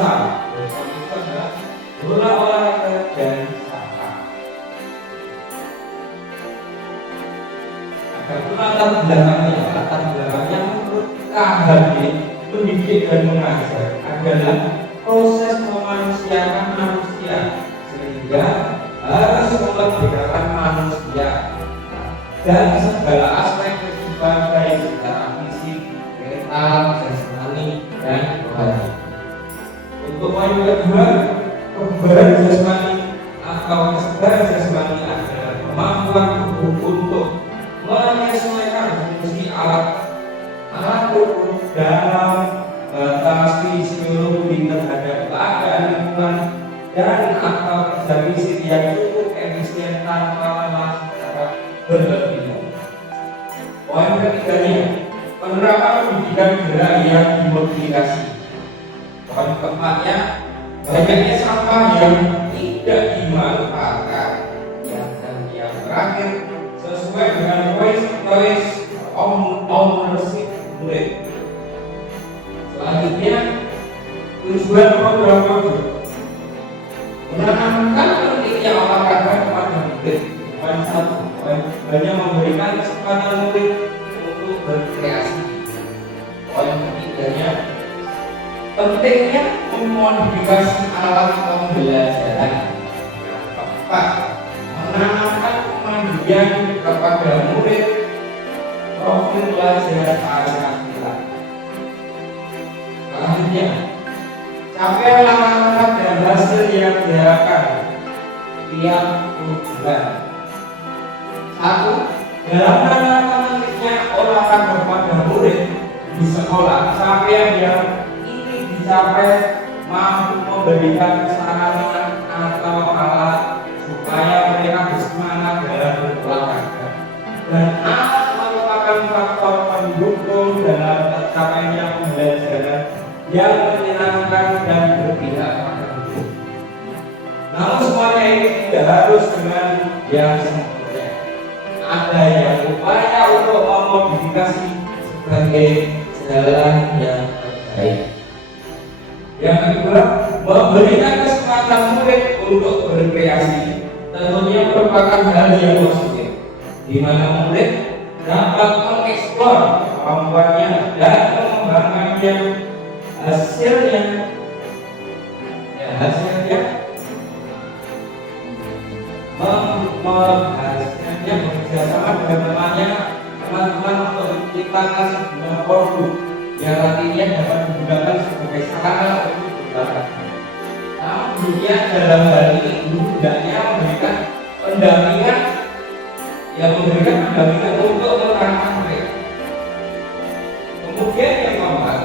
dosa. Dosa itu adalah bola olahraga dan sampah. Adapun latar belakangnya menurut KHB mendidik dan mengajar adalah proses kemanusiaan manusia, sehingga harus memerdekakan manusia dan segala aspek kehidupan baik secara fisik, mental, jasmani, dan rohani. Untuk poin kedua, kebugaran jasmani atau kesegaran jasmani adalah kemampuan tubuh untuk menyesuaikan fungsi alat tubuh dalam batas fisiologi terhadap keadaan lingkungan dan atau kerja fisik yang cukup efisien tanpa lelah secara berlebihan. Poin ketiganya, penerapan pendidikan gerak yang dimodifikasi. Poin keempatnya, banyaknya sampah yang tidak dimanfaatkan. Dan yang terakhir, sesuai dengan voice ownership murid. Selanjutnya, tujuan program menanamkan pentingnya olahraga kepada murid. Poin satu, hanya memberikan kesempatan murid untuk berkreasi. Poin ketiganya, pentingnya memodifikasi alat pembelajaran. Yang keempat, menanamkan kemandirian kepada murid, profil belajar Pancasila. Selanjutnya, capaian langkah dan hasil yang diharapkan tiap bulan. Satu, dalam rangka menariknya olahraga pada murid di sekolah, capaian yang ini dicapai mampu memberikan sarana atau alat supaya mereka bersemangat dalam berolahraga, dan alat merupakan faktor pendukung dalam tercapainya pembelajaran yang menyenangkan dan berpihak pada murid. Namun semuanya ini tidak harus dengan yang sempurna. Ada yang upaya untuk memodifikasi sebagai jalan yang terbaik. Yang kedua, memberikan kesempatan murid untuk berkreasi tentunya merupakan hal yang positif, di mana murid dapat mengeksplor kemampuannya dan mengembangkannya. Hasilnya bekerjasama dengan teman-teman untuk menciptakan sebuah produk yang nantinya dapat digunakan sebagai sarana untuk berolahraga. Namun demikian dalam hal ini hendaknya memberikan pendampingan untuk menerangkan mereka. Kemudian yang keempat,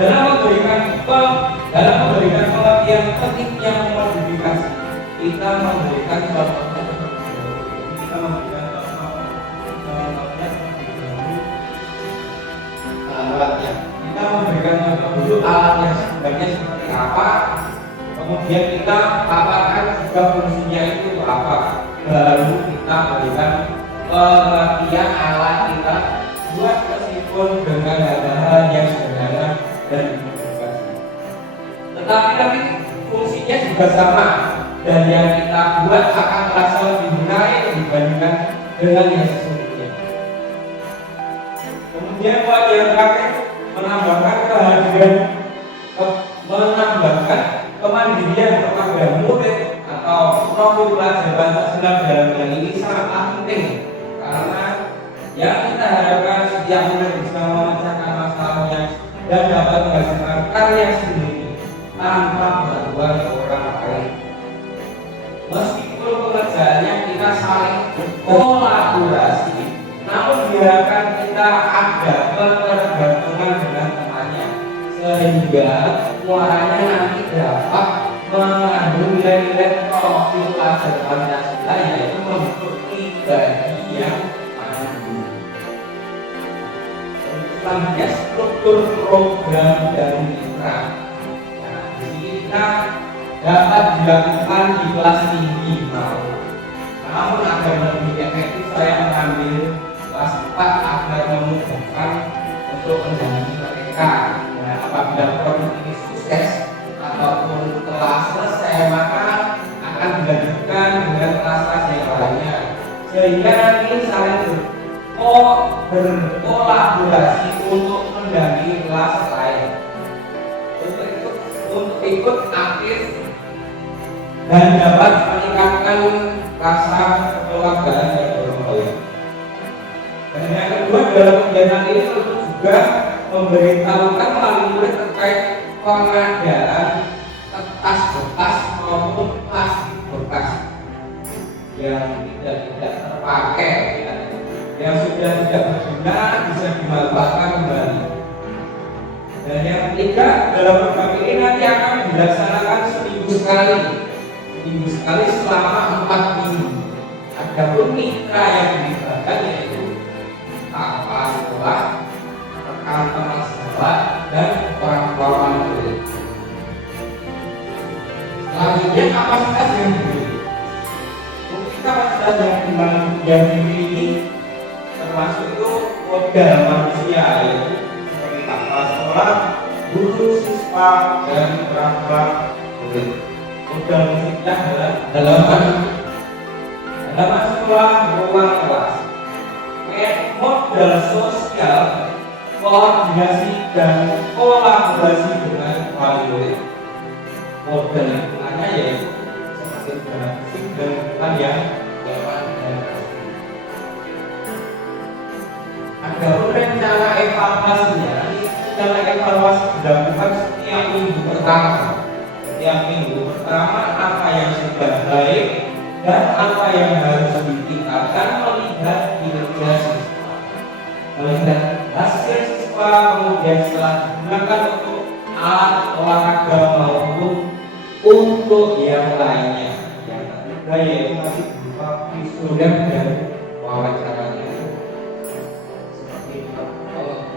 dalam memberikan pengertian pentingnya memodifikasi, kita memberikan contohnya alatnya. Kita memberikan contoh dulu alatnya sebenarnya seperti apa, kemudian kita paparkan juga fungsinya itu apa, baru kita berikan pengertian alat kita buat meskipun dengan hal-hal yang sederhana dan dimodifikasi. Tetapi nanti fungsinya juga sama, dan yang kita buat akan terasa lebih menarik dibandingkan dengan yang sesungguhnya. Kemudian poin yang terakhir, menambahkan kemandirian kepada murid atau profil belajar Pancasila dalam hal ini sangat penting, karena yang kita harapkan setiap murid bisa memecahkan masalahnya dan dapat menghasilkan karya sendiri tanpa bantuan orang lain. Meskipun pekerjaannya kita saling berkolaborasi, namun biarkan kita ada ketergantungan dengan temannya, sehingga muaranya nanti dapat mengandung nilai-nilai profil belajar Pancasila, yaitu membentuk pribadi yang mandiri. Selanjutnya, struktur program dan mitra. Nah, di sini kita dapat dilakukan di kelas tinggi mau. Namun agar lebih efektif, saya mengambil kelas 4 agar memudahkan untuk mendampingi mereka. Nah, apabila program ini sukses atau ikut aktif dan dapat meningkatkan rasa kekeluargaan dan gotong royong. Dan yang kedua, dalam kegiatan ini tentu juga memberitahukan wali murid terkait pengadaan kertas bekas maupun plastik bekas yang tidak terpakai, yang sudah tidak berguna bisa dimanfaatkan kembali. Dan yang ketiga, dalam program ini nanti akan dilaksanakan seminggu sekali selama 4 minggu. Adapun mitra yang dilibatkan yaitu kepala sekolah, rekan teman sekolah, dan orang tua murid. Selanjutnya kapasitas yang dimiliki. Kapasitas yang dimiliki termasuk itu modal manusia, yaitu seperti kepala sekolah, guru, siswa, dan orang tua murid. Modal fisiknya adalah halaman sekolah, ruang kelas. Modal sosial, koordinasi dan kolaborasi dengan wali murid. Modal lingkungannya yaitu seperti dana fisik dan lingkungan yang nyaman dan asli. Adapun rencana evaluasinya, rencana evaluasi dilakukan setiap minggu pertama. Setiap minggu pertama apa yang sudah baik dan apa yang harus ditingkatkan melihat kinerja siswa, melihat hasil siswa, kemudian setelah digunakan untuk alat olahraga maupun untuk yang lainnya. Yang ketiga yaitu masih berupa visual dan wawancaranya seperti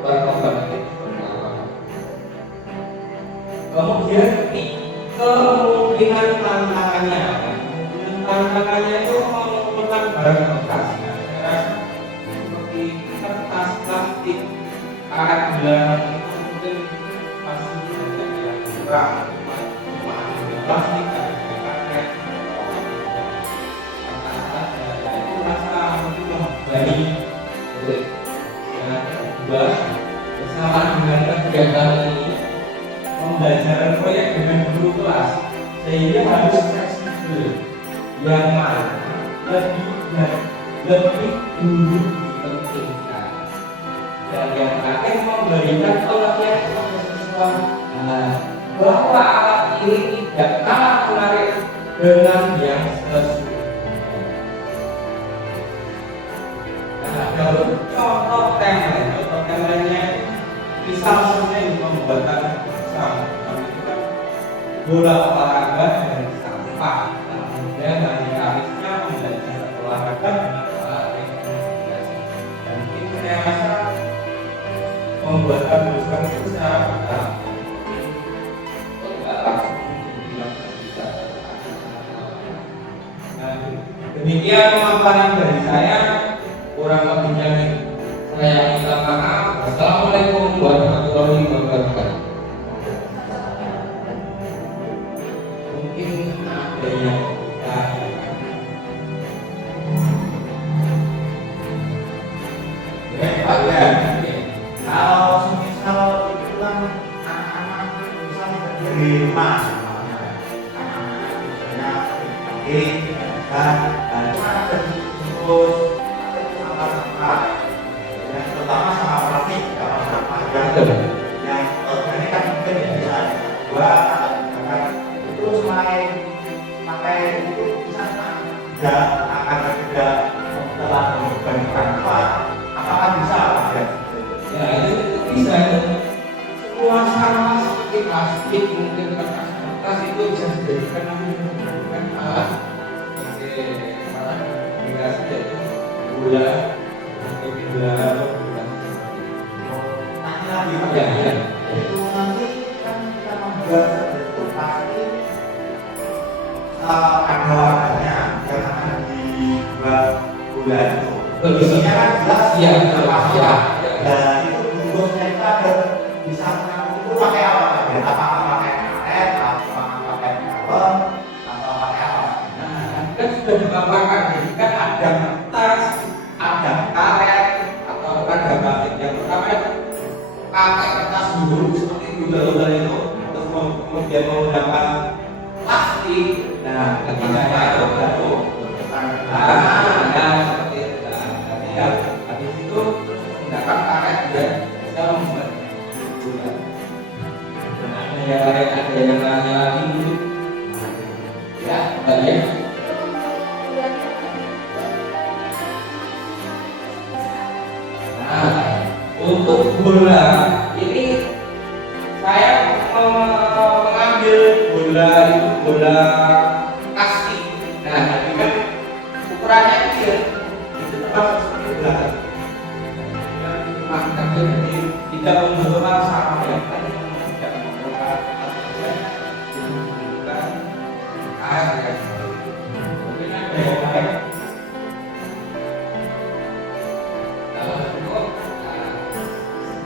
berkompetisi. Kemudian kemungkinan tantangannya itu mengumpulkan barang bekas, seperti kertas, plastik, karet gelang, mungkin masih banyak yang kurang. Plastik karet, itu rasa mungkin membebani murid. Yang kedua, bersama dengan kegiatan ini pembelajaran proyek dengan guru kelas sehingga harus fleksibel, yang mana lebih dulu dipentingkan. Dan yang terakhir memberikan pengertian kepada siswa bahwa alat ini tidak kalah menarik dengan yang sesungguhnya. Dan ada contoh temanya misal seperti pembuatan bola olahraga dari sampah. Kemudian dari habisnya belajar olahraga dengan olahraga. Dan itu saya rasa membuatkan bukan itu secara bertahap. Demikian pemaparan dari saya, kurang lebihnya saya minta maaf. Wassalamualaikum warahmatullahi wabarakatuh. Ada yang kalau semisal itu kan anak-anak misalnya dari rumah anak-anak misalnya dan ada terus sampah-sampah yang terutama sampah plastik kalau sampah yang organik kan mungkin bisa buat itu selain pakai itu bisa tidak akan tidak telah memberikan apakah bisa ya? Ya itu bisa. Semua sampah seperti plastik mungkin kertas itu bisa dijadikan alat seperti migrasi dari gula, itu nanti kan kita membuat itu pasti ada warnanya yang akan dibuat gula itu. Isinya kan jelas ya, dan itu bungkusnya itu ada bisa itu pakai apa? Apakah pakai karet, apakah pakai galon, atau pakai apa? Nah, kan sudah dipaparkan. Jadi kan ada kertas, ada karet, atau ada plastik. Yang pertama pakai kertas dulu seperti gula-gula itu, terus kemudian menggunakan plastik, nah ketika jatuh seperti itu. Nanti habis itu menggunakan karet dan bisa membuat bulan. Ada yang nanya lagi, ya, tadi. Nah, untuk bola ini saya mengambil bola itu bola plastik. Nah, jadi kan ukurannya kecil, itu termasuk seperti bola. Maka jadi tidak membutuhkan sama yang tadi, tidak membutuhkan air ya. Mungkin ada yang lain.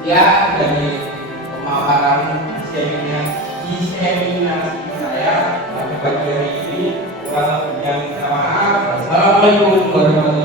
Ya, dari pemaparan diseminasi saya pada pagi hari ini, kurang lebihnya minta maaf. Assalamualaikum warahmatullahi wabarakatuh.